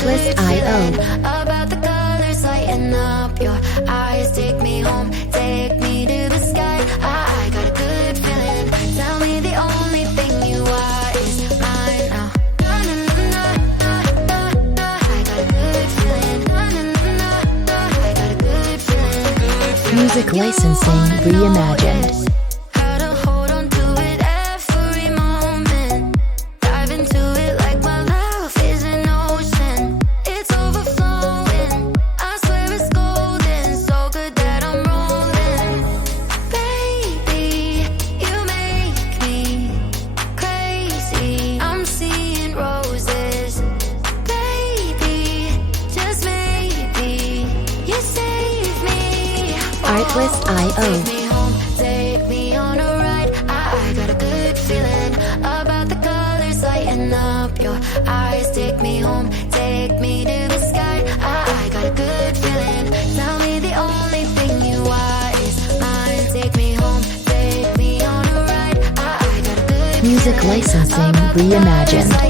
Artlist.io. About the colors lighting up your eyes. Take me home, take me to the sky. I got a good feeling. Tell me the only thing you are is mine now. I got a good feeling. I got a good feeling. Music licensing reimagined. How to hold on to it every moment. Dive into it like my love is an ocean. It's overflowing. I swear it's golden. So good that I'm rolling. Baby, you make me crazy. I'm seeing roses. Baby, just maybe you save me. Artlist.io. Take me home, take me on a ride. I got a good feeling about the colors lighting up your eyes. Take me home, take me to the sky. I got a good feeling. Tell me the only thing you are is mine. Take me home, take me on a ride. I got a good Music feeling licensing about the colors reimagined.